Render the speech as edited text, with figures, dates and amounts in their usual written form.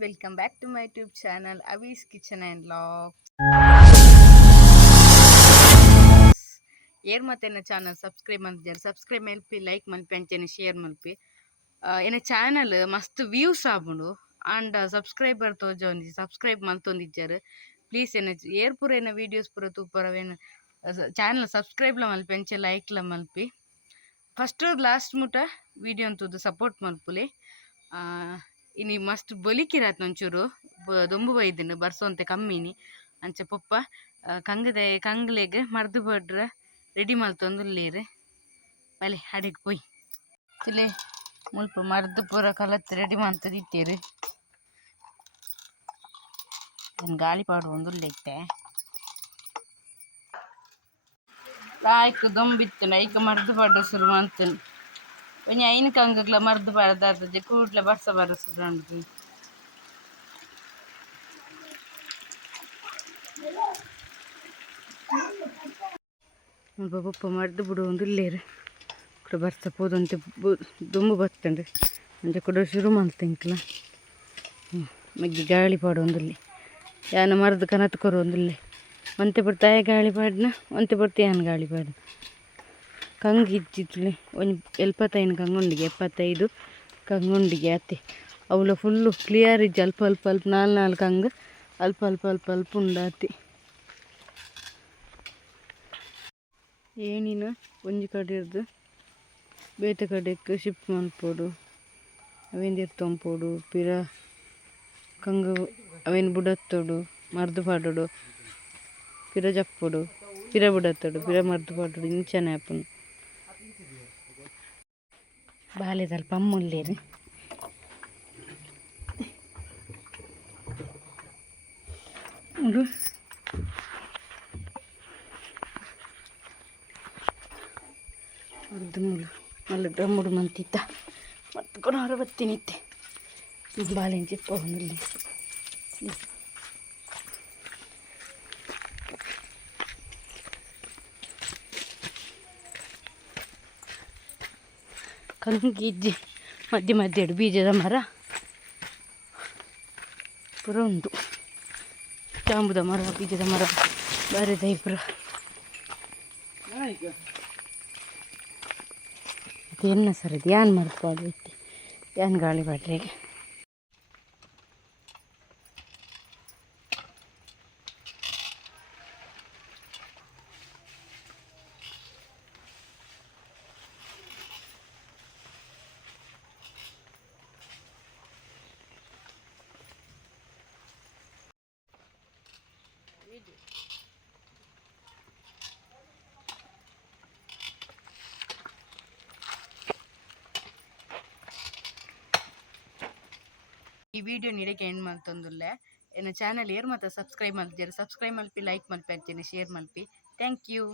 welcome back to my YouTube channel Avi's Kitchen and Vlogs. Air ಮತ್ತೆ ನನ್ನ channel subscribe ಮಾಡಿದ್ದಾರೆ. Subscribe ಮಲ್ಪಿ, like ಮಲ್ಪಿ ಅಂಚನೆ share ಮಲ್ಪಿ. ಎನ್ನ channel ಮಸ್ತ್ ವ್ಯೂಸ್ ಆಪುಂಡು ಆಂಡ ಸಬ್ಸ್ಕ್ರೈಬರ್ ತೋಜೊಂದಿ ಸಬ್ಸ್ಕ್ರೈಬ್ ಮಲ್ತೊಂದಿಜ್ಜರ್. ಪ್ಲೀಸ್ ಎನ್ನ ಏರ್ ಪೂರ ಎನ್ನ ವೀಡಿಯೋಸ್ ಪೂರ ತೂಪರವೇನ ಚಾನಲ್ ಸಬ್ಸ್ಕ್ರೈಬ್ಲ ಮಲ್ಪಿ ಅಂಚೆ ಲೈಕ್ಲ ಮಲ್ಪಿ. ಫಸ್ಟ್ ಲಾಸ್ಟ್ ಮುಟ ವೀಡಿಯೋ ಅಂತದ್ದು ಸಪೋರ್ಟ್ ಮಲ್ಪುಲೆ. ಇನಿ ಮಸ್ತ್ ಬೊಲಿಕಿರಾತ್ ಒಂಚೂರು ದೊಂಬು ಬೈದಿನ ಬರ್ಸೋಂತೆ ಕಮ್ಮಿನಿ ಅಂಚೆ ಪೊಪ್ಪ ಕಂಗ್ಲೆಗ್ ಮರ್ದು ಬಡ್ರ ರೆಡಿ ಮಲ್ತೊಂದುಲ್ಲೇರು ಬಲೆ ಅಡಿಗೆ ಪೊಯ್ ತಿಲೆ ಮುಲ್ಪ ಮರ್ದು ಪೂರ ಕಲತ್ ರೆಡಿ ಮಂತದಿತ್ತೇರು. ಗಾಳಿ ಪಾಡು ಒಂದುಲ್ಲೆತ್ತೆ ಲಾಯ್ಕ್ ದೊಂಬಿತ್ತು ಐಕ ಮರ್ದು ಪಾಡ್ರ ಶುರು ಮಂತನ್ ಒಂಜ ಐನ್ ಕಂಗಕ್ಲ ಮರ್ದು ಪಾಡ್ದಾದ ಕೂಡ್ಲ ಬರ್ಸ ಬರಸುದು ಪಪ್ಪ ಮರ್ದು ಬಿಡು ಒಂದುಲ್ಲೇರು ಕೂಡ ಬರ್ಸ ಪೋದಂತೆ ದೊಂಬು ಬತ್ತಂಡು ಅಂಚೆ ಕೂಡ ಶುರು ಮಲ್ತೆಂಕ್ಲ ಮಗ್ಗಿ ಗಾಳಿ ಪಾಡು ಒಂದುಲ್ಲೆ ಯಾನ ಮರ್ದು ಕನತ್ ಕೊರು ಒಂದುಲ್ಲೆ ಒಂತೆ ಬಿಡ್ತಾಯ ಗಾಳಿ ಪಾಡ್ನ ಒಂತೆ ಬಿಡ್ತ ಯಾನ ಗಾಳಿ ಪಾಡ್ನ ಕಂಗ್ ಇಜ್ಜಿತ್ಲೆ ಒಂದು 75 ಕಂಗುಂಡಿಗೆ 75 ಕಂಗುಂಡಿಗೆ ಅತ್ತೆ ಅವಳ ಫುಲ್ಲು ಕ್ಲಿಯರ್ ಇಜ್ಜಿ ಅಲ್ಪ ಅಲ್ಪ ಅಲ್ಪ ನಾಲ್ಕು ಕಂಗ್ ಅಲ್ಪ ಅಲ್ಪ ಅಲ್ಪ ಅಲ್ಪ ಉಂಡಾತಿ ಏನಿನ ಒಂಜಿ ಕಡೆ ಇರ್ದು ಬೇತೆ ಕಡೆಗೆ ಶಿಫ್ಟ್ ಮಲ್ಪೋಡು ಅವೇನು ಇರ್ತೊಂಪೋಡು ಪಿರ ಕಂಗು ಅವೇನು ಬುಡತ್ತೋಡು ಮರ್ದು ಪಾಡೋಡು ಪಿರ ಜಪ್ಪೋಡು ಪಿರ ಬುಡತ್ತೋಡು ಪಿರ ಮರ್ದು ಪಾಡೋಡು ಇಂಚನೆ ಆಪುನು ಬಾಲೆ ಸ್ವಲ್ಪ ಅಮ್ಮುಲ್ಲೇರು ಮರ್ದು ಮೂಲು ಮಲ್ಲ ಡ್ರಮ್ಮುಡು ಮಂತಿತ್ತ ಮರ್ತ್ಕೊಂಡು ಹೊರ ಬತ್ತೀನಿತ್ತೆ ಬಾಳೆನ್ ಚಿಪ್ಪ ಒಂದಲ್ಲಿ ಕಂಗಿಜ್ಜಿ ಮಧ್ಯೆ ಮಧ್ಯೆ ಬೀಜದ ಮರ ಪುರ ಉಂಟು ಜಾಂಬುದ ಮರ ಬೀಜದ ಮರ ಬಾರೆದ ಇಬ್ಬರ ಅದು ಎನ್ನ ಸರ್ ಇದು ಯಾನ್ ಮರ್ಪಾಡು ಇತ್ತು ಯಾನ್ ಗಾಳಿ ಬಾಡ್ರೆಗೆ ಈ ವಿಡಿಯೋ ನೀಡಕ್ಕೆ ಎಂಡ್ ಮಾಡ್ತೊಂದುಲ್ಲೆ ಎನ್ನ ಚಾನಲ್ ಏರ್ ಮತ್ತೆ ಸಬ್ಸ್ಕ್ರೈಬ್ ಮಲ್ತಿದ್ದಾರೆ. ಸಬ್ಸ್ಕ್ರೈಬ್ ಮಲ್ಪಿ, ಲೈಕ್ ಮಲ್ಪಿ ಅಂಚನೆ ಶೇರ್ ಮಲ್ಪಿ. Thank you.